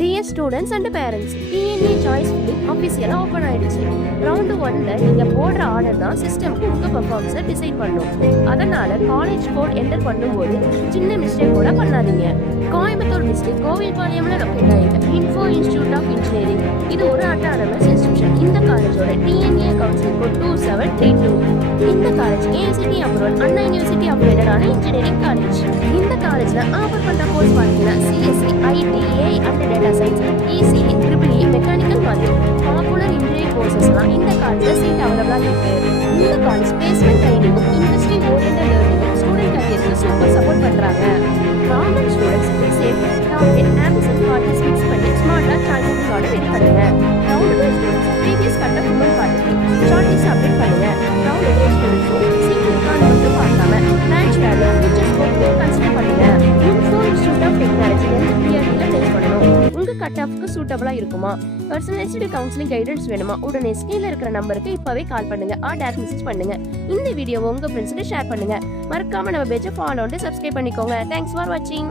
Dear students and parents, TNA Choice Filling officially open ஆயிடுச்சு. Round 1ல நீங்க போடுற order தான் சிஸ்டம்க்கு உங்க பெர்ஃபார்மன்ஸை டிசைட் பண்ணும். அதனால காலேஜ் கோட் என்டர் பண்ணும்போது சின்ன மிஸ்டேக் கூட பண்ணாதீங்க. கோயம்புத்தூர் டிஸ்ட்ரிக்ட் கோவில்பாளையம்ல லொகேட் ஆயிருக்கு இன்ஃபோ இன்ஸ்டிடியூட் ஆஃப் இன்ஜினியரிங். இது ஒரு அட்டானமஸ் இன்ஸ்டிடியூஷன். இந்த காலேஜோட TNA கவுன்சிலிங் கோட் 2732. இந்த college AICTE approval Anna University அப்ரூவடான இன்ஜினியரிங் காலேஜ். இந்த காலேஜ்ல ஆஃபர் பண்ற கோர்ஸ் பார்த்தீங்கன்னா CSE, IT, AI and Data Science, ECE, EEE, mechanical மாதிரி பாப்புலர் இன்ஜினியரிங் கோர்சஸ்லாம் இந்த காலேஜ்ல சீட் அவைலபிளா இருக்கு. இந்த காலேஜ் பிளேஸ்மெண்ட் ட்ரைனிங்கும் இண்டஸ்ட்ரி ஓரியன்டட் லேர்னிங்கும் ஸ்டூடெண்ட் கரியருக்கு சூப்பர் சப்போர்ட் பண்றாங்க. Government students safe target ambition parties mix பண்ணி ஸ்மார்ட்டா சாய்ஸிங் ஆர்டர் ரெடி பண்ணுங்க. Round students previous cut off உமன் பார்ட்டிக்கு ஷார்ட் லிஸ்ட் அப்டேட் பண்ணுங்க. ரவுண்ட் ஸ்டூடெண்ட்ஸும் சீட் இருக்கான்னு மட்டும் பார்க்காம branch value future scope consider பண்ணுங்க. இன்ஃபோ இன்ஸ்டிடியூட் ஆஃப் டெக்னாலஜி NPRTல டெஸ்ட் பண்ணணும். உங்க கட் ஆஃப்க்கு சூட்டபிளா இருக்குமா? பர்சனலைஸ்டு கவுன்சிலிங் கைடன்ஸ் வேணுமா? உடனே ஸ்கிரீன்ல இருக்கிற நம்பருக்கு இப்பவே கால் பண்ணுங்க ஆர் டைரக்ட் மெசேஜ் பண்ணுங்க. இந்த வீடியோவை உங்க ஃப்ரெண்ட்ஸ்க்கு ஷேர் பண்ணுங்க. மறக்காம நம்ம பேஜை ஃபாலோ அண்ட் சப்ஸ்கிரைப் பண்ணிக்கோங்க. தேங்க்ஸ் ஃபார் வாட்சிங்.